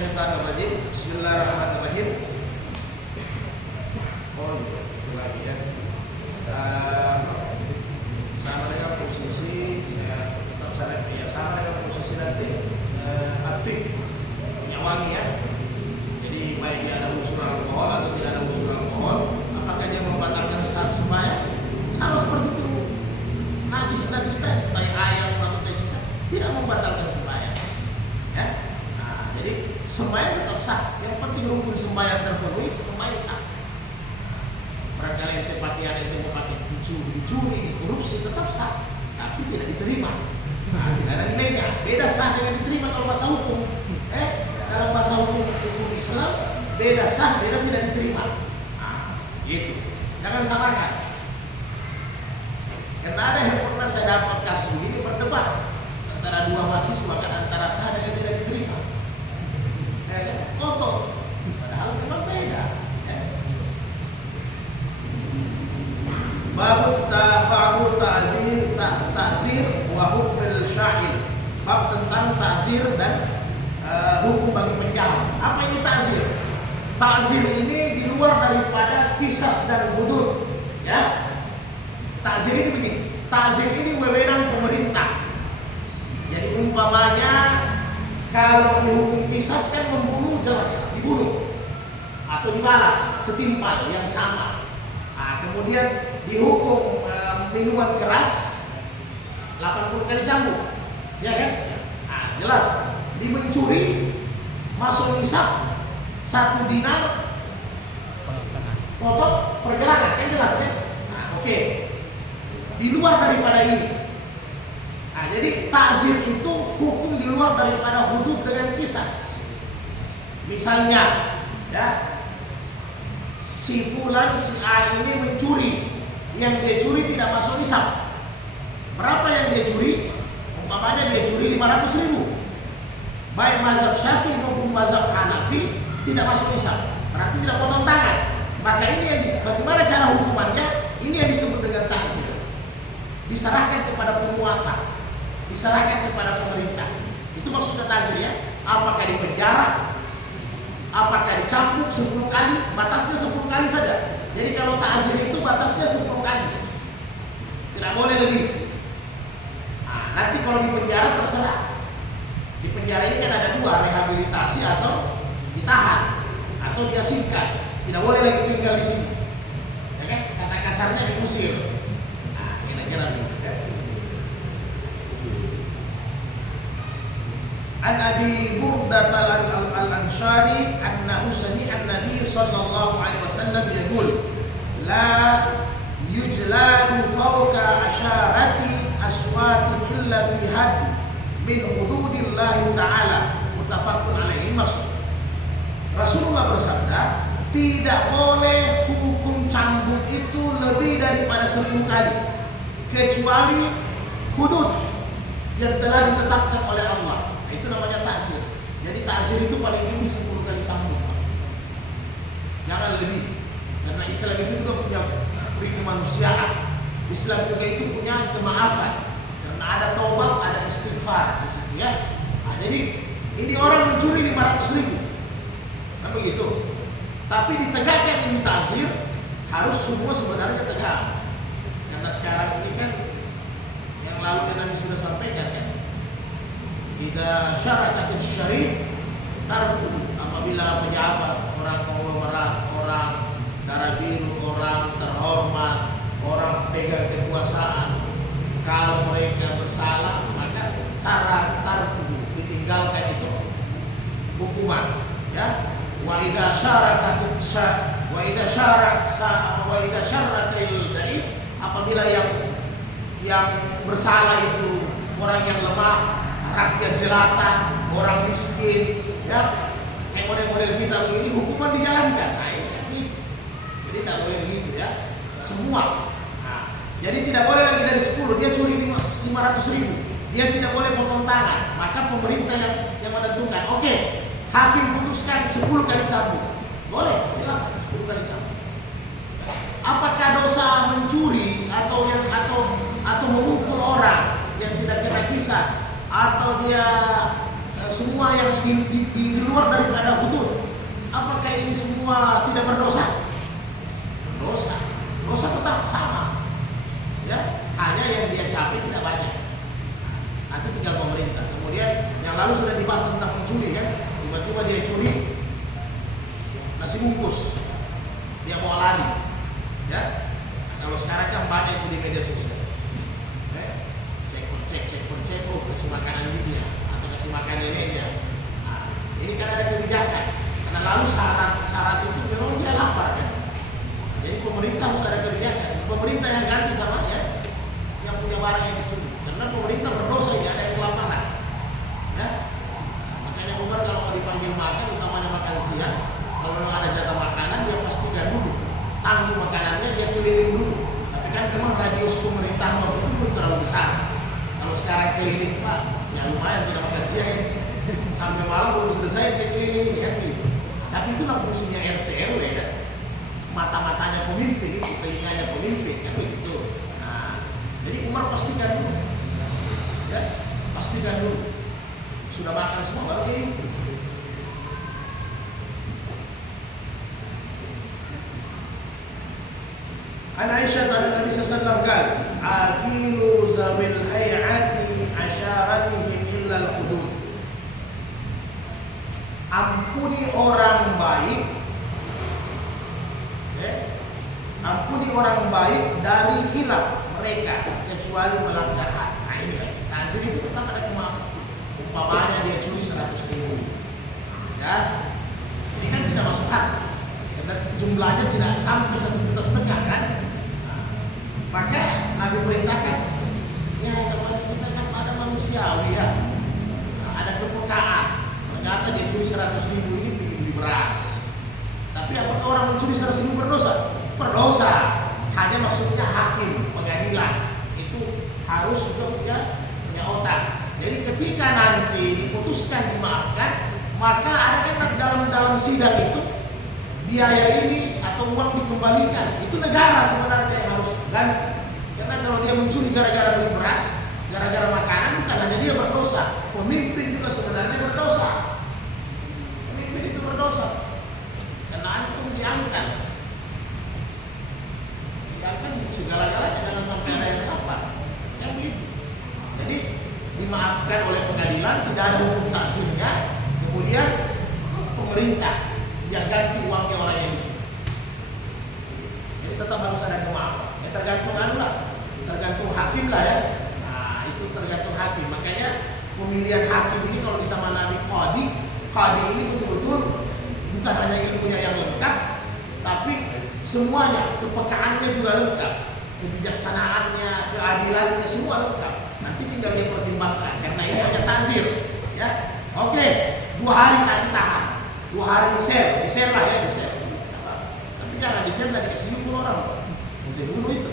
minasyaitonirrajim. Bismillahirrahmanirrahim. Oh, itu lagi ya. Sama dengan posisi saya tetap sama dengan posisi nanti aktif wangi ya. Jadi baik dia ada unsur alkohol atau tidak ada unsur alkohol, apakah dia membatalkan sembahyang? Sama seperti itu. Najis teh ayam atau teh sisa tidak membatalkan sembahyang. Ya. Nah, jadi sembahyang tetap sah. Yang penting rukun sembahyang terpenuhi, sembahyang sah. Barangkali ente pakaian ente mau pakai dicuri, korupsi tetap sah, tapi tidak diterima. Nah, tidak ada nilainya. Beda sah dengan diterima kalau bahasa hukum. Dalam bahasa hukum Islam beda sah, beda tidak diterima. Nah, gitu. Jangan salahkan. Karena ada yang pernah saya dapat kasus ini berdebat antara dua mahasiswa kan antara sah dan tidak diterima. Kotor. Padahal memang beda. Babu ta'zir wa hukmil sya'il. Bab tentang ta'zir dan hukum bagi penjahat. Apa ini ta'zir? Ta'zir ini di luar daripada kisas dan hudud. Ya. Ta'zir ini begini. Ta'zir ini wewenang pemerintah. Jadi umpamanya kalau dihukum kisas kan membunuh jelas dibunuh atau dibalas setimpal yang sama. Nah, kemudian dihukum minuman keras 80 kali cambuk. Ya kan? Nah, jelas. Di mencuri masuk nisab 1 dinar potong perjalanan kan jelas kan? Nah, oke. Di luar daripada ini. Nah, jadi ta'zir itu hukum di luar daripada hudud dengan kisas. Misalnya, ya, si fulan si A ini mencuri, yang dia curi tidak masuk nisab. Berapa yang dia curi? Umpamanya dia curi 500.000. Baik mazhab Syafi'i maupun mazhab Hanafi tidak masuk nisab, berarti tidak potong tangan. Maka ini yang bagaimana cara hukumannya? Ini yang disebut dengan ta'zir. Diserahkan kepada penguasa, diserahkan kepada pemerintah. Itu maksudnya ta'zir ya. Apakah di penjara, apakah dicambuk 10 kali, batasnya 10 kali saja. Jadi kalau ta'zir itu batasnya 10 kali. Tidak boleh lebih. Nah, nanti kalau di penjara terserah. Di penjara ini kan ada dua, rehabilitasi atau ditahan atau diasingkan. Tidak boleh lagi tinggal di sini. Ya kan? Kata kasarnya diusir. Nah, kira-kira begitu. An Abi Burdah al-Ansari annahu sami'a an-nabiy sallallahu alaihi wasallam yaqul la yujladu fawqa asharati aswatin illa fi haddi min hududillahi ta'ala. Muttafaqun alaihi. Maksud Rasulullah bersabda, tidak boleh hukum cambuk itu lebih daripada 10 kali kecuali hudud yang telah ditetapkan oleh Allah. Itu namanya ta'zir. Jadi ta'zir itu paling tinggi 10 kali cambuk. Jangan lebih. Karena Islam itu juga punya kemanusiaan. Islam juga itu punya kemaafan. Karena ada taubat, ada istighfar di situ ya. Nah, jadi ini orang mencuri 500.000. Kan begitu. Tapi ditegakkan ini ta'zir harus semua sebenarnya tegak. Karena sekarang ini kan yang lalu kan Nabi sudah sampaikan kan. Idza syarakatul syarif tarku, apabila pejabat, orang konglomerat, orang darah biru, orang terhormat, orang pegang kekuasaan, kalau mereka bersalah maka tarku, ditinggalkan itu hukuman ya. Wa idza syarakatul wa idza syarakatil dhaif, apabila yang bersalah itu orang yang lemah, rakyat jelata, orang miskin, ya, kayak model-model kita begini, hukuman dijalankan. Nah, ini kan gitu. Jadi tidak boleh begitu ya, semua. Nah, jadi tidak boleh lagi dari 10, dia curi 500.000, dia tidak boleh potong tangan. Maka pemerintah yang menentukan, oke, hakim putuskan 10 kali cambuk, boleh, silakan 10 kali cambuk. Apakah dosa mencuri atau memukul orang yang tidak kena kisas, atau dia semua yang di luar daripada hudud, apakah ini semua tidak berdosa? Dosa, dosa tetap sama, ya. Hanya yang dia capai tidak banyak. Nanti tinggal pemerintah. Kemudian yang lalu sudah dibahas tentang pencuri kan, tiba-tiba dia curi nasi bungkus, dia bawa lari, ya. Kalau sekarang kan banyak itu di media sosial. Cek, kasih makan anjingnya atau kasih makan neneknya. Nah, ini kan ada kebijakan. Karena lalu syarat itu memang dia lapar kan. Jadi pemerintah harus ada kebijakan. Pemerintah yang ganti sama dia yang punya barang yang dicuri. Karena pemerintah berdosa ini ada yang kelaparan. Ya. Makanya Umar kalau mau dipanggil makan, utamanya makan siang, kalau memang ada jatah makanan dia pastikan dulu. Tanggung makanannya dia keliling dulu. Tapi kan memang radius pemerintah itu belum terlalu besar. Kalau sekarang keliling Pak, ya lumayan tidak makan siang sampai malam belum selesai keliling kan gitu. Tapi itulah fungsinya RT RW kan. Mata-matanya pemimpin itu, telinganya pemimpin kan begitu. Nah, jadi Umar pastikan dulu, ya pastikan dulu. Sudah makan semua baru itu. An Aisyah dari Nabi sallallahu alaihi wasallam, "Akilu zabil hayati asyaratihim illa al-hudud." Ampuni orang baik, ampuni orang baik dari khilaf mereka kecuali melanggar had. Nah ini lagi. Ta'zir itu tetap ada kemaafan. Umpamanya dia curi 100.000, ya, ini kan tidak masuk had. Karena jumlahnya tidak sampai 1,5 juta kan. Maka Nabi perintahkan, ya kepada kita kan ada manusiawi ya, ada kepekaan. Ternyata dia curi 100.000 ini beli beras. Tapi apakah orang mencuri 100.000 berdosa? Berdosa. Hanya maksudnya hakim, pengadilan itu harus juga punya otak. Jadi ketika nanti diputuskan dimaafkan, maka ada kan dalam sidang itu biaya ini atau uang dikembalikan. Itu negara sebenarnya yang harus ganti. Karena kalau dia mencuri gara-gara beli beras, gara-gara makanan, bukan hanya dia berdosa, pemimpin juga sebenarnya berdosa. Pemimpin itu berdosa. Karena antum diangkat segala-galanya, jangan sampai ada yang dapat. Yang begitu. Jadi dimaafkan oleh pengadilan, tidak ada hukum taksirnya. Kemudian pemerintah yang ganti uangnya orang yang mencuri. Jadi tetap harus ada kemaafan. Ya tergantung lah, tergantung hakim lah ya. Nah itu tergantung hakim. Makanya pemilihan hakim ini kalau bisa Nabi qadi ini betul-betul bukan hanya ilmunya yang lengkap, tapi semuanya, kepekaannya juga lengkap, kebijaksanaannya, keadilannya semua lengkap. Nanti tinggal dia pertimbangkan. Karena ini hanya ta'zir, ya. Oke, 2 hari tadi tahan. 2 hari di-share lah ya, di-share. Tapi jangan di-share lagi ke 10 orang. Udah dulu itu.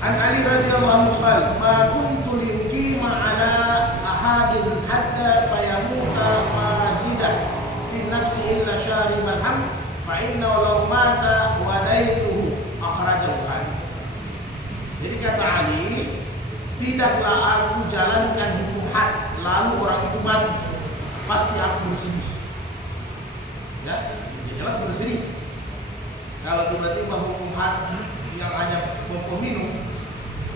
An Ali radhiyallahu anhu qala, "Ma kuntu liqima ala ahadin hatta fayamuta fajidah fi nafsi illa syarib al-ham fa inna law mata wadaituhu akhrajahu." Jadi kata Ali, tidaklah aku jalankan hukum had lalu orang itu mati, pasti aku bersedih. Ya, jelas bersedih. Kalau tiba-tiba hukum had yang hanya pemilu,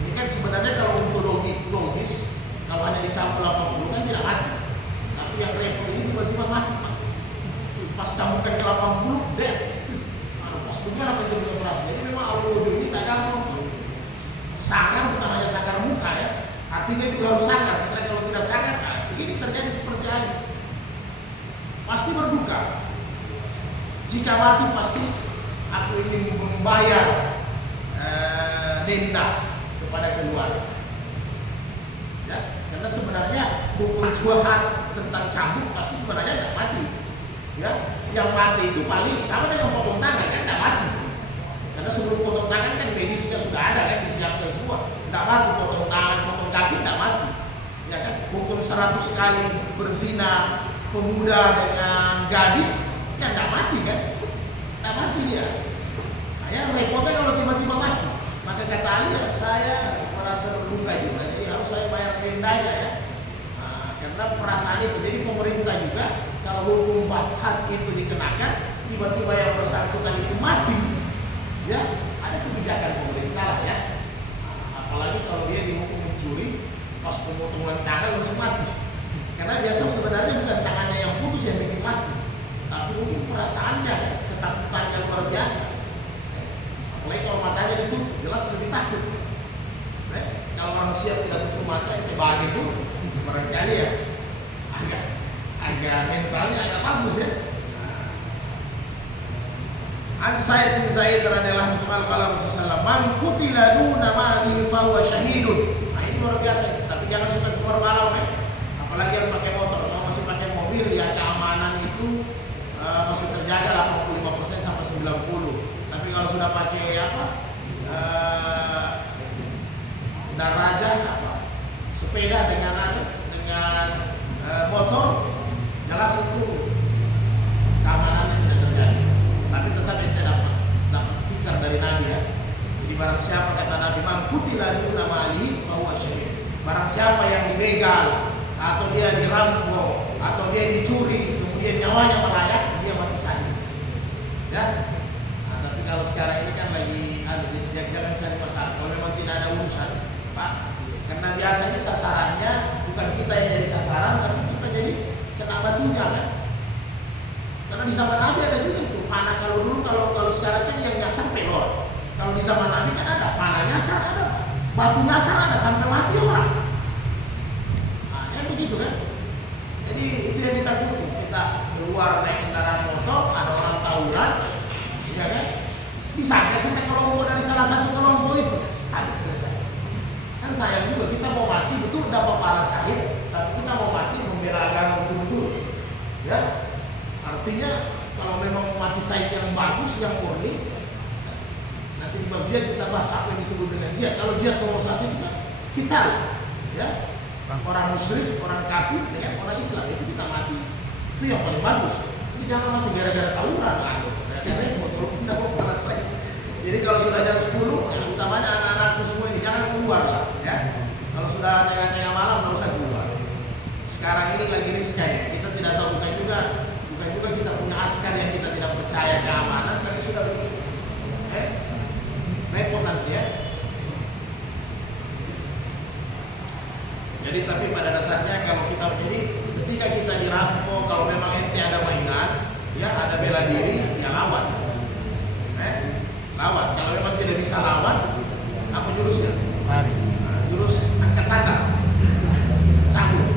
ini kan sebenarnya kalau untuk logis, kalau hanya dicampur 80 kan tidak mati. Tapi yang repot ini tiba-tiba mati, Pak. Pas campurkan ke 80, dead. Pas bagaimana kita bisa berhasil? Jadi memang Allah ini tak gampang. Sangar bukan hanya sangar muka ya, hatinya juga harus sangar. Karena kalau tidak sangar, ini terjadi seperti ini. Pasti berduka. Jika mati pasti aku ingin membayar denda kepada keluarga. Ya, karena sebenarnya hukum juahan tentang cambuk pasti sebenarnya tidak mati. Ya, yang mati itu paling sama dengan potong tangan kan tidak mati. Karena sebelum potong tangan kan medisnya sudah ada kan disiapkan semua. Tidak mati potong tangan, potong kaki tidak mati. Ya kan, hukum 100 kali berzina pemuda dengan gadis, ya nggak mati kan? Nggak mati dia. Nah, ya repotnya kalau tiba-tiba mati. Maka kata Ali, ya, saya merasa berduka juga, jadi harus saya bayar dendanya ya. Nah, karena perasaan itu, jadi pemerintah juga kalau hukum had itu dikenakan, tiba-tiba yang bersangkutan itu mati, ya ada kebijakan pemerintah lah ya. Nah, apalagi kalau dia dihukum mencuri, pas pemotongan tangan langsung mati. Karena biasa sebenarnya bukan tangannya yang putus yang bikin mati, tapi mungkin perasaannya, ketakutannya luar biasa. Apalagi kalau matanya ditutup, jelas lebih takut. Kalau manusia tidak tutup mata, itu bagi itu barangkali ya agak mentalnya agak bagus ya. An Sa'id bin Zaid radhiyallahu anhu qala Rasulullah man qutila duna malihi fa huwa syahidun. Nah ini luar biasa, tapi jangan suka keluar malam ya. Apalagi yang pakai motor, kalau masih pakai mobil ya keamanan itu masih terjaga 85% sampai 90%. Tapi kalau sudah pakai daraja sepeda dengan motor, jelas itu keamanannya tidak terjadi. Tapi tetap ente dapat stiker dari Nabi ya. Jadi barang siapa, kata Nabi, man qutila duna malihi fa huwa syahid. Barang siapa yang dibegal atau dia dirampok atau dia dicuri kemudian nyawanya melayang, dia mati syahid. Ya. Nah, tapi kalau sekarang ini kan lagi jangan cari masalah. Kalau memang tidak ada urusan, Pak, karena biasanya sasarannya bukan kita yang jadi sasaran, tapi kita jadi kena batunya kan. Karena di zaman Nabi ada juga itu panah. Kalau dulu kalau sekarang kan yang nyasar pelor. Kalau di zaman Nabi kan ada panah nyasar, ada batu nyasar, ada sampai mati orang. Nah, ya begitu kan. Jadi itu yang ditakuti. Kita keluar naik kendaraan motor, ada orang tawuran, ya kan? Disangka kita kelompok dari salah satu kelompok itu, habis selesai. Kan sayang juga, kita mau mati betul dapat pahala syahid, tapi kita mau mati membela agama betul-betul, ya. Artinya kalau memang mati syahid yang bagus, yang murni, nanti di bab jihad kita bahas apa yang disebut dengan jihad. Kalau jihad nomor satu kita, ya, orang musyrik, orang kafir dengan orang Islam itu kita mati, itu yang paling bagus. Jadi jangan mati gara-gara tawuran, gara-gara motor kita mau pahala syahid. Jadi kalau sudah jam 10, yang utamanya anak-anakku semua ini jangan keluar lah, ya. Kalau sudah tengah-tengah malam nggak usah keluar. Sekarang ini lagi riskan, kita tidak tahu, bukan juga kita punya askar yang kita tidak percaya keamanan, tapi sudah begitu. Repot nanti ya. Jadi tapi pada dasarnya kalau kita ketika kita dirampok, kalau memang ente ada mainan, ya ada bela diri, ya lawan. Lawan. Kalau memang tidak bisa lawan, apa jurusnya? Nah, jurus angkat sandal, cabut.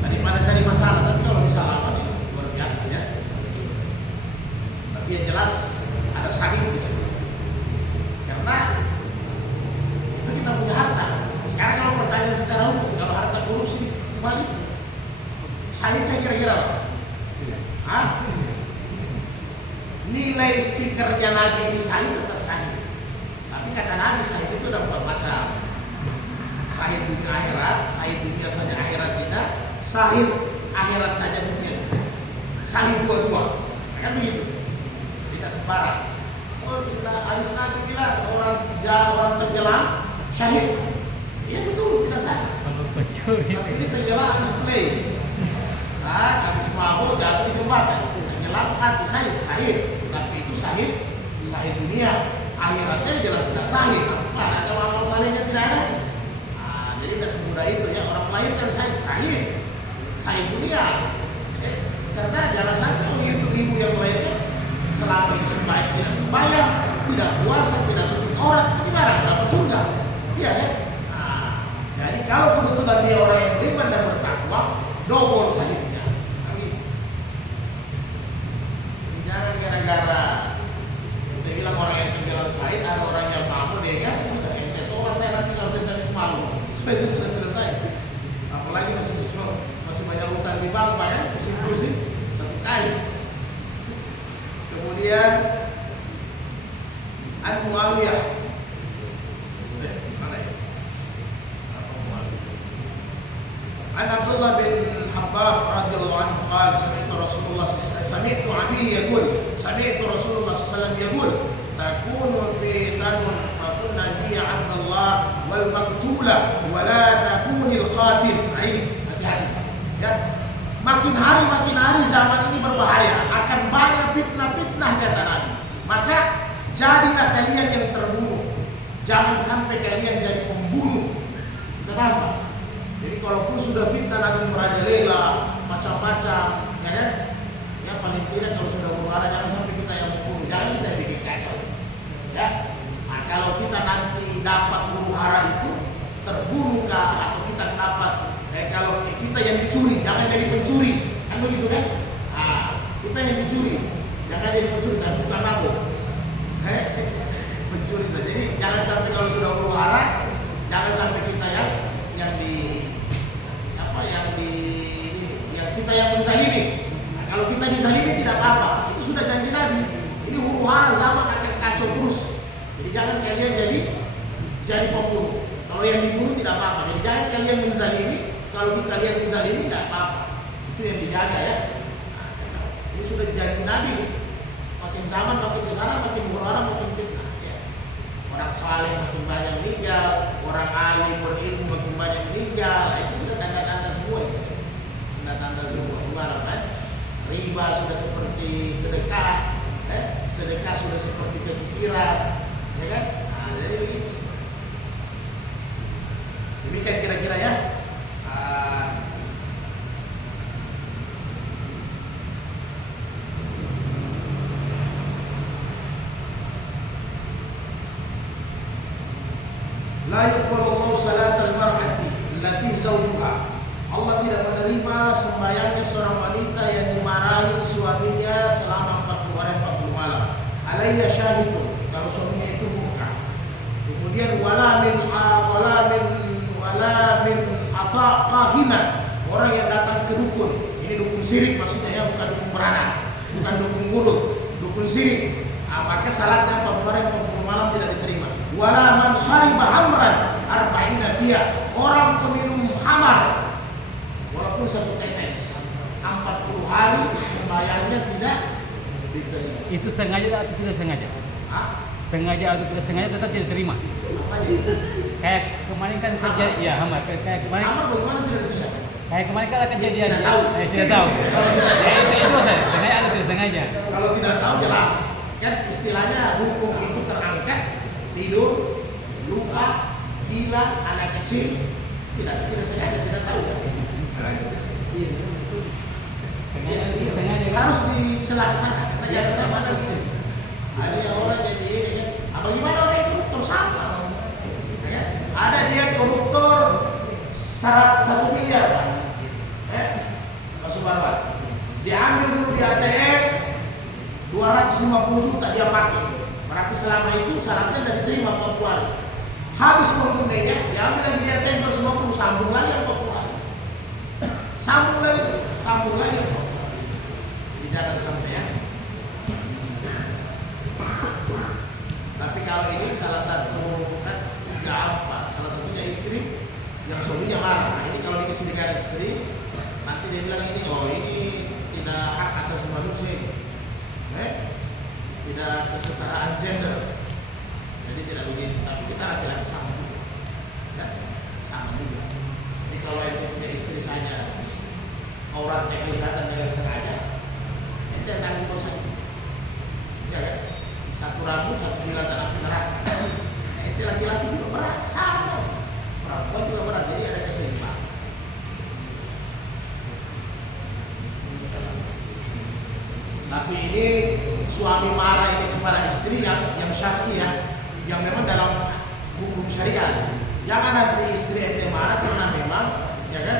Daripada cari masalah, tapi kalau bisa lawan ya luar biasa ya. Tapi yang jelas ada syahid di situ. Karena itu kita punya harta. Sekarang kalau pertanyaan secara hukum, kalau harta korupsi kembali, syahidnya kira-kira apa? Hah? Nilai stikernya Nabi ini syahid tetap syahid. Tapi kata Nabi syahid itu ada 4 macam. Syahid dunia akhirat, syahid dunia saja akhirat tidak, syahid akhirat saja dunia. Syahid dua-dua. Kan begitu. Tidak separah. Oh, kita hadis Nabi bilang orang terjelang syahid. Iya betul, tidak salah. Tapi ini terjelang harus play. Nah, habis mabuk jatuh di jembatan. Terjelang hati syahid. Tapi itu syahid dunia. Akhiratnya jelas tidak syahid. Karena kalau amal salehnya tidak ada. Nah, jadi tidak semudah itu ya. Orang melahirkan syahid dunia. Karena jangan sampai itu ibu yang melahirkan selama ini tidak sembahyang, tidak puasa, tidak tutup aurat, gimana dapat surga? Iya ya. Nah, jadi kalau kebetulan dia orang yang beriman dan bertakwa, double syahidnya. Amin. Jangan gara-gara kita bilang orang yang tinggal syahid, ada orang yang mampu dia kan sudah ente tolong saya nanti kalau saya habis malu, spesies sudah selesai. Apalagi masih banyak utang di bank, kan pusing-pusing satu kali. Kemudian An Muawiyah. Mana ya? An Abdullah bin Habbab radhiyallahu قال سمعت رسول الله سمعت أبي يقول سمعت رسول الله صلى الله عليه وسلم يقول تكون فتن فكنا في عبد الله والمقتولة ولا تكون القاتل. Hati-hati ya. Makin hari zaman ini berbahaya, akan banyak fitnah-fitnah kata Nabi. Maka jadilah kalian yang terbunuh, jangan sampai kalian jadi pembunuh. Kenapa? Jadi kalaupun sudah fitnah lagi merajalela macam-macam, ya kan? Ya paling tidak kalau sudah berwarna jangan sampai kita yang membunuh, jangan kita yang bikin kacau. Ya, nah, kalau kita nanti dapat huru hara itu terbunuh kah, atau kita dapat kalau kita yang dicuri, jangan jadi pencuri, kan begitu kan? Nah, kita yang dicuri, jangan jadi pencuri dan bukan mabuk. Pencuri saja. Jadi jangan sampai kalau sudah huru hara, jangan sampai kita yang kita yang menzalimi. Nah, kalau kita dizalimi tidak apa-apa, itu sudah janji Nabi. Ini huru hara zaman akan kacau terus. Jadi jangan kalian jadi pembunuh. Kalau yang dibunuh tidak apa-apa. Jadi jangan kalian menzalimi. Kalau kalian dizalimi tidak apa-apa. Itu yang dijaga ya. Nah, ini sudah janji Nabi. Makin zaman makin ke sana makin huru hara makin fitnah. Ya. Orang saleh makin banyak meninggal, orang alim berilmu makin banyak meninggal. Nah, itu sudah tanda-tanda semua. Tanda-tanda semua. Gimana kan? Riba sudah seperti sedekah, sedekah sudah seperti kekikiran, ya kan? Nah, jadi begini. Demikian kira-kira ya. La yaqbalu salatal mar'ati allati zawjuha. Allah tidak menerima sembahyangnya seorang wanita yang dimarahi suaminya selama 40 hari 40 malam. Alayya syahidun, kalau suaminya itu buka. Kemudian wala min ataqahina, orang yang datang ke dukun. Ini dukun sirik maksudnya ya, bukan dukun beranak, bukan dukun gurut, dukun sirik. Maka salatnya 40 hari 40 malam tidak diterima. Wala man shariba hamran arba'ina fiya, orang peminum khamar walaupun satu tetes 40 hari sembahyangnya tidak diterima. Itu sengaja atau tidak sengaja? Sengaja atau tidak sengaja tetap tidak diterima. Kayak kemarin kan terjadi ya hamar. Kayak kemarin. Hamar bagaimana tidak sengaja? Kayak kemarin kan kejadian. Tidak tahu. Tidak tahu. Itu saya sengaja atau tidak sengaja? Kalau tidak tahu jelas. Kan istilahnya hukum itu terangkat tidur, lupa, gila, anak kecil, tidak sengaja, tidak tahu. Sengaja harus dicelak-celak. Kita jangan sama lagi. Ada yang orang jadi ini kan. Bagaimana orang itu koruptor sama? Ada dia koruptor 1 miliar, Pak Subarwan. Diambil dulu di ATM 250 juta dia pakai. Berarti selama itu syaratnya sudah diterima 40 hari. Habis uang tunainya, diambil lagi di ATM 250, sambung lagi 40 hari. Sambung lagi. Jadi jangan sampai ya. Tapi kalau ini salah satu kan tidak apa, salah satunya istri yang suaminya marah. Nah, ini kalau dikasih dengan istri, nanti dia bilang ini, oh ini tidak hak asasi manusia, tidak kesetaraan gender. Jadi tidak begitu. Tapi kita laki-laki sama juga, ya? Sama juga. Jadi kalau itu punya istri saja, auratnya kelihatan dengan sengaja, itu yang tanggung dosa. Ya kan? Satu rambut, satu kilatan api neraka. Nah, itu laki-laki juga berat, sama. Perempuan juga berat, jadi ada keseimbangan. Tapi ini suami marah ini kepada istri yang syar'i ya, yang memang dalam hukum syariat. Jangan nanti istri ente marah karena memang, ya kan?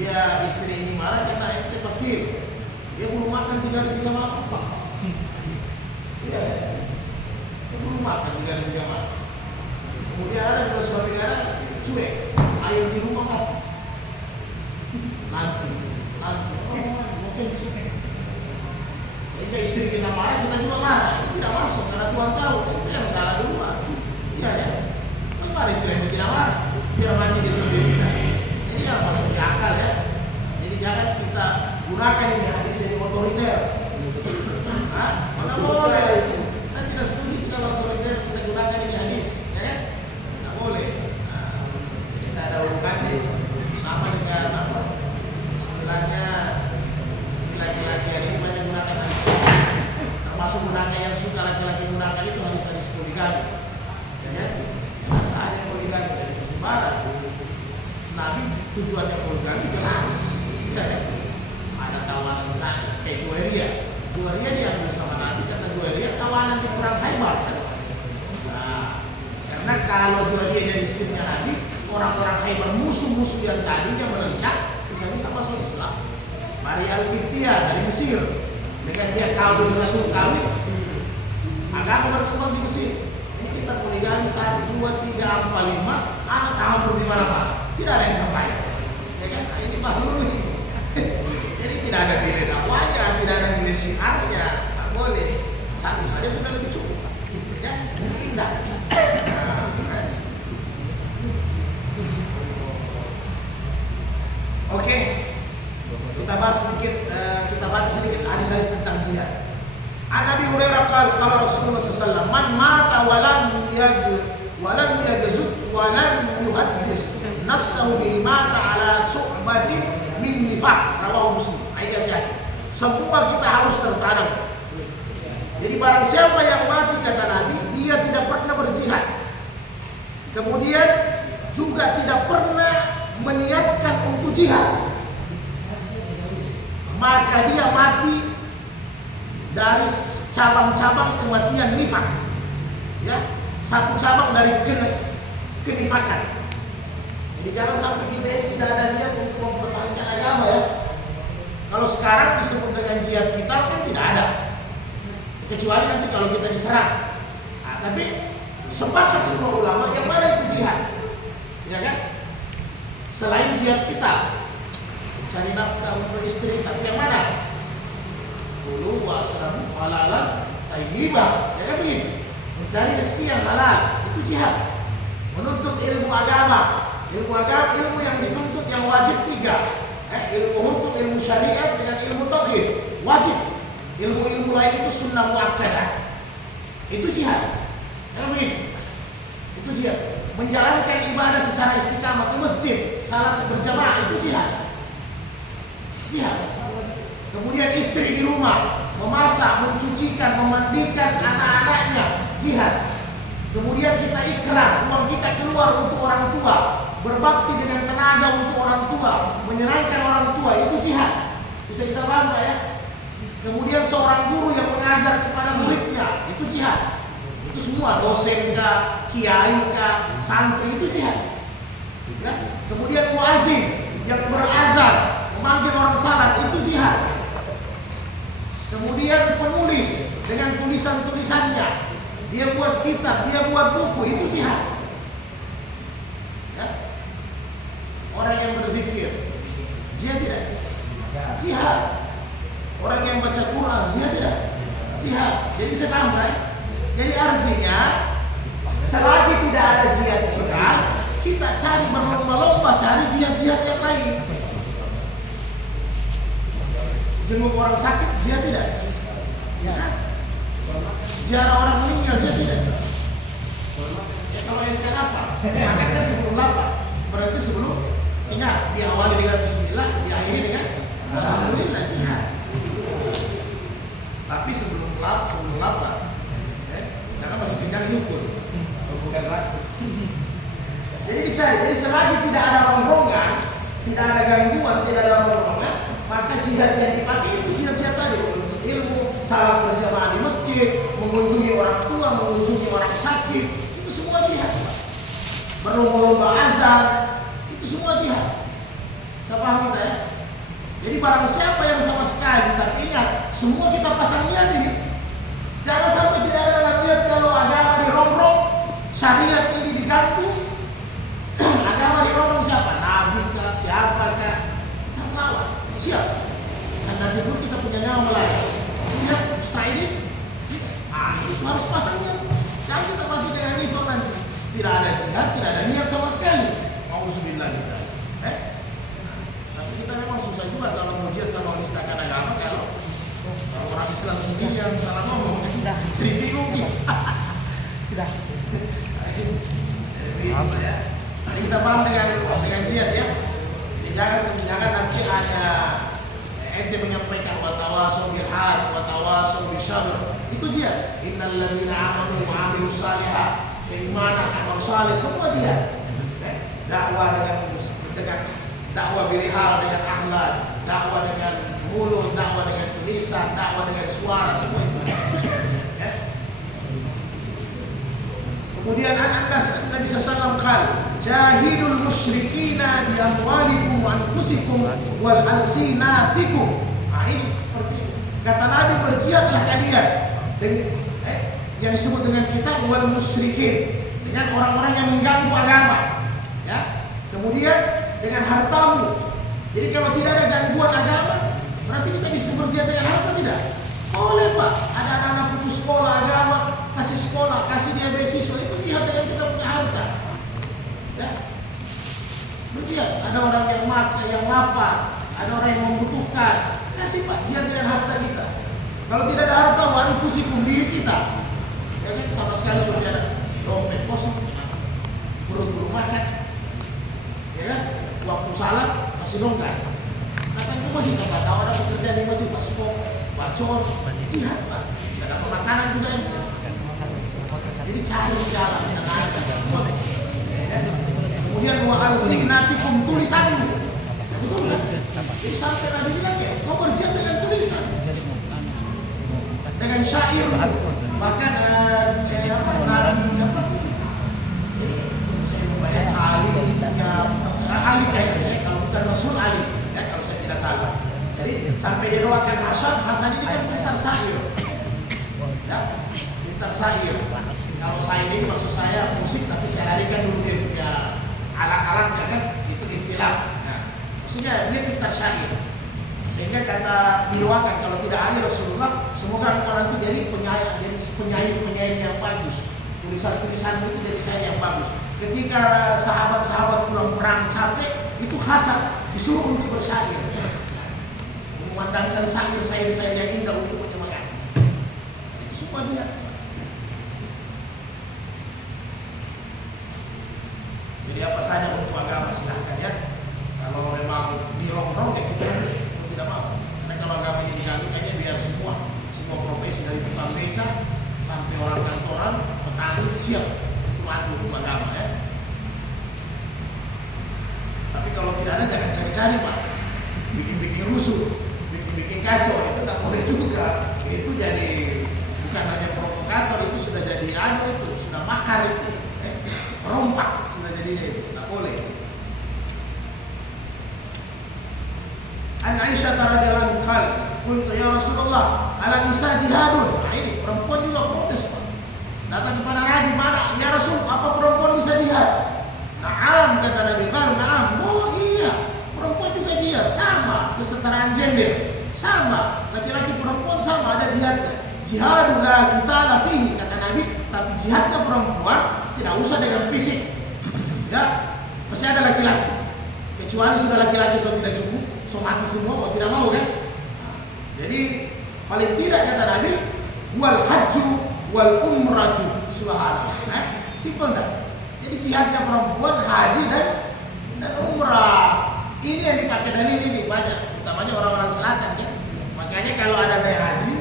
Dia istri ini marah karena ente fakir. Dia belum makan 3 hari 3 malam. Iya, dia belum makan 3 hari 3 malam. Kemudian ada dua suami negara cuek, ayo di rumah kan? Nanti, mungkin di sini. Sehingga istri kita marah, kita juga marah. Tidak masuk karena Tuhan tahu itu yang salah duluan. Iya ya. Kenapa istri itu tidak marah? Biar mati dia sendiri bisa. Ini yang masuk di akal ya. Jadi jangan kita gunakan gunakan ini hadis jadi otoriter. Mana boleh? Saya tidak setuju kalau otoriter kita gunakan ini hadis, ya kan? Tidak boleh. Kita ada hubungannya sama dengan apa? Istilahnya laki-laki ini banyak gunakan hadis. Termasuk gunakan yang suka laki-laki gunakan itu hadis-hadis poligami, ya kan? Rasanya poligami dari kesebaran. Nabi tujuannya poligami jelas, tidak kan? Ada tawanan misalnya kayak Juwairiyah diambil sama Nabi karena Juwairiyah tawanan di perang Khaibar kan? Nah, karena kalau Juwairiyah jadi istrinya Nabi, orang-orang Khaibar musuh-musuh yang tadinya menentang bisa masuk Islam. Maria Al-Qibtiyah dari Mesir, dengan dia kawin Rasul kawin, agama berkembang di Mesir. Ini kita poligami 1, 2, 3, 4, 5, anak tahun di mana-mana, tidak ada yang sampai, ya kan? Nah, ini baru ini. Jadi tidak ada nilai dakwahnya, tidak ada nilai syiarnya, tak boleh. Satu saja sudah lebih cukup, ya? Indah. Oke, kita bahas sedikit, kita baca sedikit hadis-hadis tentang jihad. An Abi Hurairah qala Rasulullah sallallahu alaihi wasallam, "Man mata walam yajzut walam yuhaddis nafsahu bi mata ala su'batin min nifaq." Rawahu Muslim. Ayat-ayat. Semua kita harus tertanam. Jadi barang siapa yang mati kata Nabi, dia tidak pernah berjihad. Kemudian juga tidak pernah meniatkan untuk jihad, maka dia mati dari cabang-cabang kematian nifak, ya, satu cabang dari kenifakan. Jadi jangan sampai kita ini tidak ada niat untuk mempertahankan agama, ya. Kalau sekarang disebut dengan jihad kita kan tidak ada, kecuali nanti kalau kita diserang. Nah, tapi sepakat semua ulama yang mana itu jihad, ya kan? Selain jihad kita cari nafkah untuk istri, tapi yang mana? Dulu wasrabu halalan tayyibah, ya kan begitu? Mencari rezeki yang halal itu jihad. Menuntut ilmu agama, ilmu yang dituntut yang wajib 3, ilmu hukum, ilmu syariat dengan ilmu tauhid wajib. Ilmu-ilmu lain itu sunnah muakkadah, itu jihad, ya kan begitu? Itu jihad. Menjalankan ibadah secara istiqamah ke masjid, salat berjamaah, itu jihad. Jihad. Kemudian istri di rumah, memasak, mencucikan, memandikan anak-anaknya, jihad. Kemudian kita ikrar, uang kita keluar untuk orang tua, berbakti dengan tenaga untuk orang tua, menyenangkan orang tua, itu jihad. Bisa kita paham, Pak, ya? Kemudian seorang guru yang mengajar kepada muridnya, itu jihad. Itu semua dosen kah, kiai kah, santri, itu jihad. Ya? Kemudian muazin yang berazan, memanggil orang salat, itu jihad. Kemudian penulis dengan tulisan-tulisannya, dia buat kitab, dia buat buku, itu jihad. Ya? Orang yang berzikir, jihad tidak? Jihad. Orang yang baca Quran, jihad tidak? Jihad. Jadi bisa paham, kan? Jadi artinya selagi tidak ada jihad kita cari berlomba-lomba cari jihad-jihad yang lain. Jenguk orang sakit, jihad tidak? Ya. Ziarah orang meninggal, jihad tidak? Ya, kalau enten apa? Makanya sebelum apa? Berarti sebelum ingat diawali dengan Bismillah, diakhiri dengan Alhamdulillah, jihad. Tapi sebelum lapar, karena masih tinggal diukur, bukan rakus. Jadi dicari. Jadi selagi tidak ada rongrongan, tidak ada gangguan, tidak ada rongrongan, maka jihad yang dipakai itu jihad tadi, menuntut ilmu, salat berjamaah di masjid, mengunjungi orang tua, mengunjungi orang sakit, itu semua jihad. Berlomba-lomba azan, itu semua jihad. Saya paham kita, ya? Jadi barang siapa yang sama sekali, tapi ingat, semua kita pasang niat ini. Jangan sampai tidak ada dalam niat kalau agama dirongrong, syariat ini diganggu. Agama dirongrong siapa? Nabi kah? Siapa kah? Kita melawan. Siap. Dan dari dulu kita punya nyawa melayani. Lihat ini, itu harus pasangnya. Jangan kita maju dengan itu nanti. Tidak ada jihad, tidak ada niat sama sekali. Auzubillah kita. Tapi kita memang susah juga kalau mau jihad sama menistakan Sudah. Ya. Jadi kita paham dengan jihad ya. Jadi jangan nanti hanya ente menyampaikan watawasaw bil haq watawasaw bis sabr. Itu dia. Innal ladzina amanu wa 'amilus shalihat, keimanan, amal saleh semua dia. Dakwah dengan dakwah bilihal dengan akhlak, dakwah dengan mulut, dakwah dengan tulisan, dakwah dengan suara semua itu. Ya. Kemudian Anas Nabi sallallahu alaihi jahilul musyrikina bi amwalikum wa anfusikum wal alsinatikum. Nah ini seperti itu. Kata Nabi, berjihadlah kalian dengan yang disebut dengan kitab wal musyrikin, dengan orang-orang yang mengganggu agama. Ya. Kemudian dengan hartamu. Jadi kalau tidak ada gangguan agama, berarti kita bisa berjihad dengan harta tidak? Boleh Pak. Ada anak-anak putus sekolah agama, kasih sekolah, kasih dia beasiswa, itu jihad dengan kita punya harta. Ya. Berjihad. Ada orang yang makan, yang lapar, ada orang yang membutuhkan, kasih Pak, jihad dengan harta kita. Kalau tidak ada harta, waduh pusikum diri kita. Ya kan sama sekali sudah ada dompet kosong, perut belum makan. Ya kan? Waktu salat masih longgar. Katanya masih tempat tahu ada pekerjaan di masjid paspor, bacos, jihad Pak. Bisa dapat makanan juga ini. Jadi cari jalan yang ada. Kemudian wa alsinatikum, tulisanmu. Betul kan? Jadi sampai Nabi bilang ya, kau berjihad dengan tulisan, dengan syair, bahkan Ali kayaknya, kalau bukan Rasul Ali, ya kalau saya tidak salah. Jadi sampai didoakan Hasan ini kan pintar syair, ya pintar syair. Kalau saya ini maksud saya musik, tapi saya larikan dulu dia punya alat-alatnya kan, itu istilah. Nah, maksudnya dia pintar syair. Sehingga kata didoakan kalau tidak ada Rasulullah, semoga engkau nanti jadi penyair yang bagus. Tulisan-tulisan itu jadi saya yang bagus. Ketika sahabat-sahabat pulang perang capek, itu Hasan disuruh untuk bersyair, memandangkan syair yang indah untuk menyemangati. Itu semua dia. Jadi apa saja untuk agama silahkan ya. Kalau memang dirongrong ya kita harus tidak mau. Karena kalau agama ini diganggu, kayaknya biar semua profesi dari tukang beca sampai orang kantoran, petani siap untuk mati untuk agama ya. Tapi kalau tidak ada jangan cari-cari Pak, bikin rusuh, bikin kacau, itu tak boleh juga. Itu jadi bukan hanya provokator, itu sudah jadi itu sudah makar itu, rompak sudah jadinya itu, tak boleh. An Aisyah radhiyallahu anha, qultu ya Rasulullah, ala nisa jihadun. Nah ini perempuan juga protes Pak. Datang kepada Nabi, mana ya Rasul, apa perempuan bisa jihad? Naam, kata Nabi, naam. Oh iya, perempuan juga jihad, sama, kesetaraan gender, sama, laki-laki perempuan sama, ada jihadnya. Jihadul la qitala fihi, kata Nabi, tapi jihadnya perempuan tidak usah dengan fisik. Ya, masih ada laki-laki. Kecuali sudah laki-laki sudah tidak cukup, so mati semua, mau tidak mau kan? Nah, jadi paling tidak kata Nabi, wal hajju wal umratu subhanallah. Nah, simpel dah. Jadi jihadnya perempuan haji dan umrah. Ini yang dipakai dalil ini banyak, utamanya orang-orang selatan ya. Makanya kalau ada daya haji,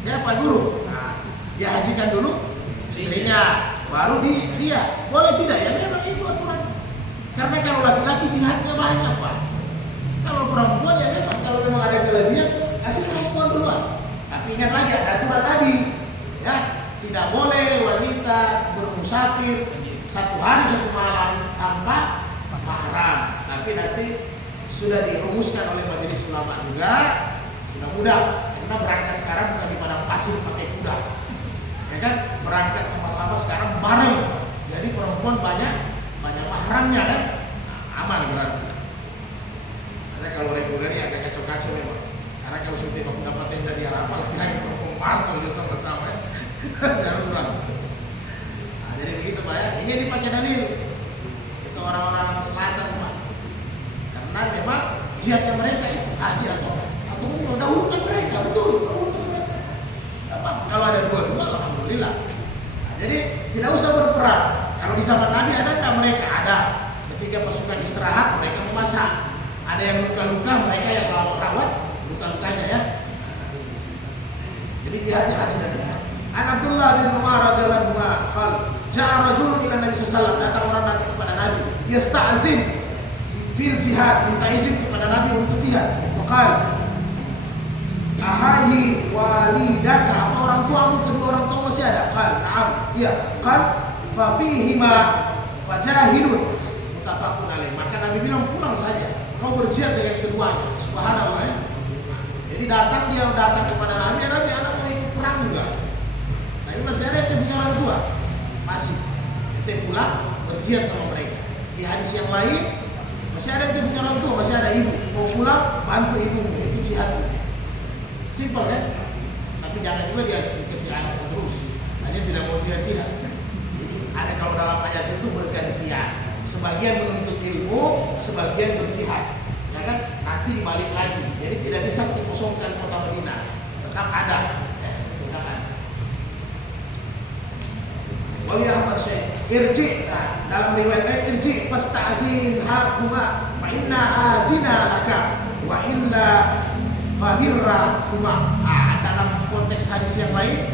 dia apa dulu? Nah, dia hajikan dulu istrinya, baru dia. Boleh tidak ya? Memang itu aturan. Karena kalau laki-laki jihadnya banyak Pak. Kalau perempuan ya memang kalau memang ada kelebihan, kasih perempuan duluan. Tapi ingat lagi ada aturan Nabi, ya tidak boleh wanita bermusafir 1 hari 1 malam tanpa mahram. Tapi nanti sudah dirumuskan oleh majelis ulama juga, sudah mudah. Karena berangkat sekarang bukan di padang pasir pakai kuda, ya kan? Berangkat sama-sama sekarang bareng. Jadi perempuan banyak mahramnya kan, nah, aman berarti. Karena kalau reguler ini agak kacau-kacau memang. Karena kalau sudah tidak dapat tenda di Arafah, lagi-lagi perempuan masuk udah sama-sama ya. Jangan pulang. Jadi begitu Pak ya, ini dipakai dalil itu orang-orang selatan Pak. Karena memang jihadnya mereka itu haji atau dahulukan mereka, betul. Apa? Kalau ada dua-dua, alhamdulillah. Nah, Jadi tidak usah berperang. Kalau di zaman Nabi ada tidak mereka? Ada. Ketika pasukan istirahat mereka memasak. Ada yang luka-luka, mereka yang rawat luka-lukanya ya. Jadi jihadnya haji dan umrah. An Abdullah bin Umar radhiyallahu anhu qala ja'a rajulun ila Nabi sallallahu alaihi wasallam, datang orang datang kepada Nabi, yasta'zin fil jihad, minta izin kepada Nabi untuk jihad. Qala ahai walidaka, apa orang tuamu, kedua orang tua masih ada? Qala na'am, iya. Qala fa fihima fajahidun muttafaqun alaih. Maka Nabi bilang pulang saja, kau berjihad dengan keduanya. Subhanallah ya. Jadi dia datang kepada Nabi, Nabi anak mau ikut perang juga. Tapi masih ada yang punya orang tua, masih. Kita pulang berjihad sama mereka. Di hadis yang lain masih ada yang punya orang tua, masih ada ibu. Mau pulang bantu ibumu, itu jihad. Simpel kan? Tapi jangan juga dia dikasih anak terus. Hanya tidak mau jihad. Jadi ada kalau dalam ayat itu bergantian. Sebagian menuntut ilmu, sebagian berjihad. Ya kan? Nanti dibalik lagi. Jadi tidak bisa dikosongkan kota Madinah. Tetap ada. Tetap ada. Wali Ahmad Syekh irji, nah, dalam riwayat lain irji fasta'zin hakuma fa inna azina laka wa inna fabirra kuma. Nah, dalam konteks hadis yang lain,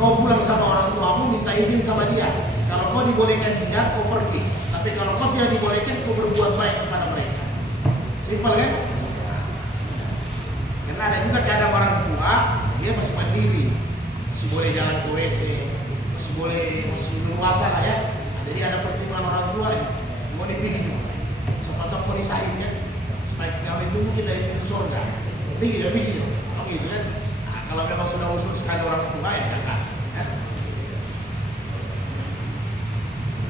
kau pulang sama orang tuamu minta izin sama dia. Kalau kau dibolehkan jihad, kau pergi. Tapi kalau kau tidak dibolehkan, kau berbuat baik kepada mereka. Simpel kan? Karena ada juga kadang orang tua dia masih mandiri, masih boleh jalan ke WC, masih luasa lah ya. Nah, jadi ada pertimbangan orang tua ya, mau dipilih, sepatah mau disahin ya, supaya kawin dulu kita di pintu surga. Begini, oh gitu kan? Nah, kalau memang sudah usul sekali orang tua ya jangan. Ya.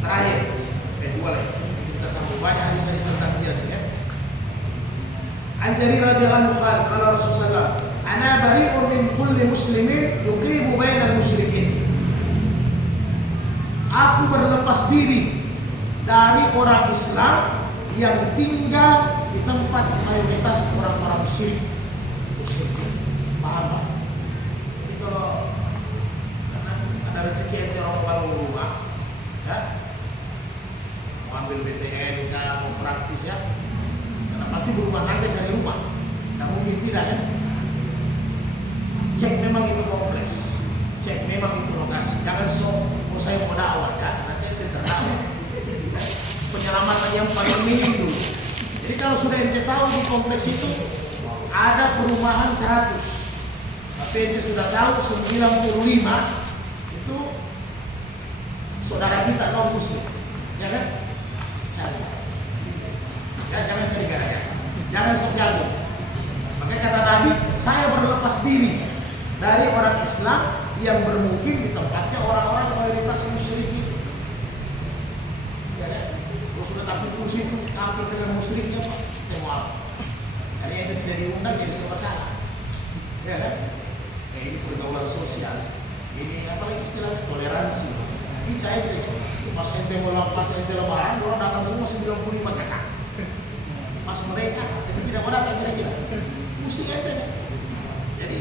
Terakhir, kedua lagi, kita sambung banyak hadis-hadis tentang dia ya. An-Jarir radhiyallahu anhu qala Rasulullah, ana bari'un min kulli muslimin yuqimu bainal musyrikin. Aku berlepas diri dari orang Islam yang tinggal di tempat mayoritas orang-orang musyrik. Paham Pak? Jadi kalau karena ada rezeki yang orang baru rumah, ya, mau ambil BTN, mau praktis ya, karena pasti berumah tangga cari rumah. Nah mungkin tidak ya. Cek memang itu kompleks, cek memang itu lokasi. Jangan mau saya mau dakwah ya, nanti itu terdakwah. Penyelamatan yang paling minim dulu. Jadi kalau sudah ente tahu di kompleks itu ada perumahan 100, tapi ente sudah tahu 95 itu saudara kita kaum muslim, ya kan? Cari. Ya, jangan cari gara-gara, jangan sok jago. Makanya kata Nabi, saya berlepas diri dari orang Islam yang bermukim di tempatnya orang-orang mayoritas musyrik itu. Ya kan? Kalau sudah takut kursi itu tampil dengan musyriknya Pak, maaf. Hari ini tidak diundang jadi serba salah. Ya kan? Ini pergaulan sosial. Ini apa lagi istilahnya toleransi. Ini saya pas ente lebaran, orang datang semua 95 kakak. Pas mereka itu tidak mau datang kira-kira. Musik ente. Jadi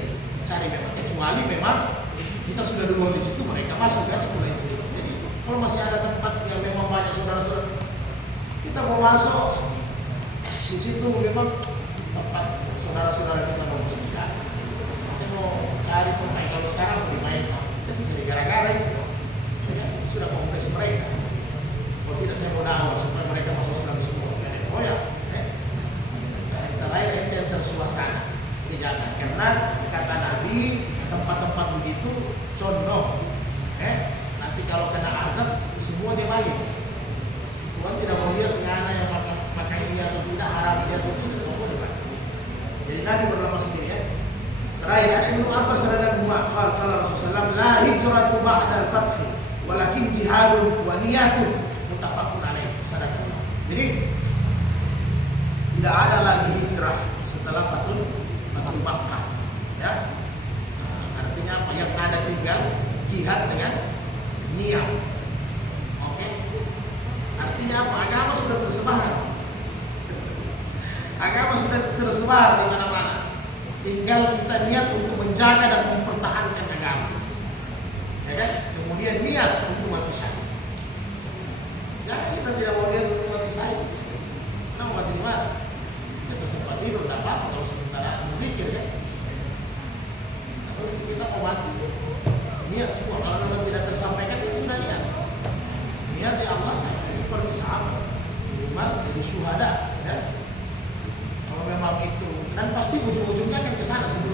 cari memang, kecuali memang kita sudah duluan di situ, mereka masuk kan mulai di situ. Jadi kalau masih ada tempat yang memang banyak saudara-saudara, kita mau masuk di situ memang tempat saudara-saudara kita mau masuk kan. Kita mau cari tempat kalau sekarang lebih baik tapi jadi gara-gara itu ya, sudah kompleks mereka. Kalau tidak saya mau dakwah supaya mereka masuk Islam semua. Oh ya, kita lain itu yang tersuasana. Jadi jangan, karena kata Nabi tempat-tempat begitu condong, nanti kalau kena azab semua dia balik. Tuhan tidak mau lihat anak yang makan ini atau tidak, haram ini atau tidak, semua dia. Jadi Nabi berlepas diri ya. Terakhir ada Ibnu Abbas radhiyallahu anhu qala Rasulullah la hijratu ba'da al-fath walakin jihadun wa niyatun muttafaqun alaih. Jadi tidak ada lagi hijrah setelah Fathul Makkah. Ya. Artinya apa? Yang ada tinggal jihad dengan niat. Oke. Artinya apa? Agama sudah tersebar. Agama sudah tersebar di mana-mana. Tinggal kita niat untuk menjaga dan mempertahankan agama. Ya kan? Kemudian niat ayat Allah seperti sahabat minimal jadi syuhada ya. Kalau memang itu dan pasti ujung-ujungnya akan ke sana sih.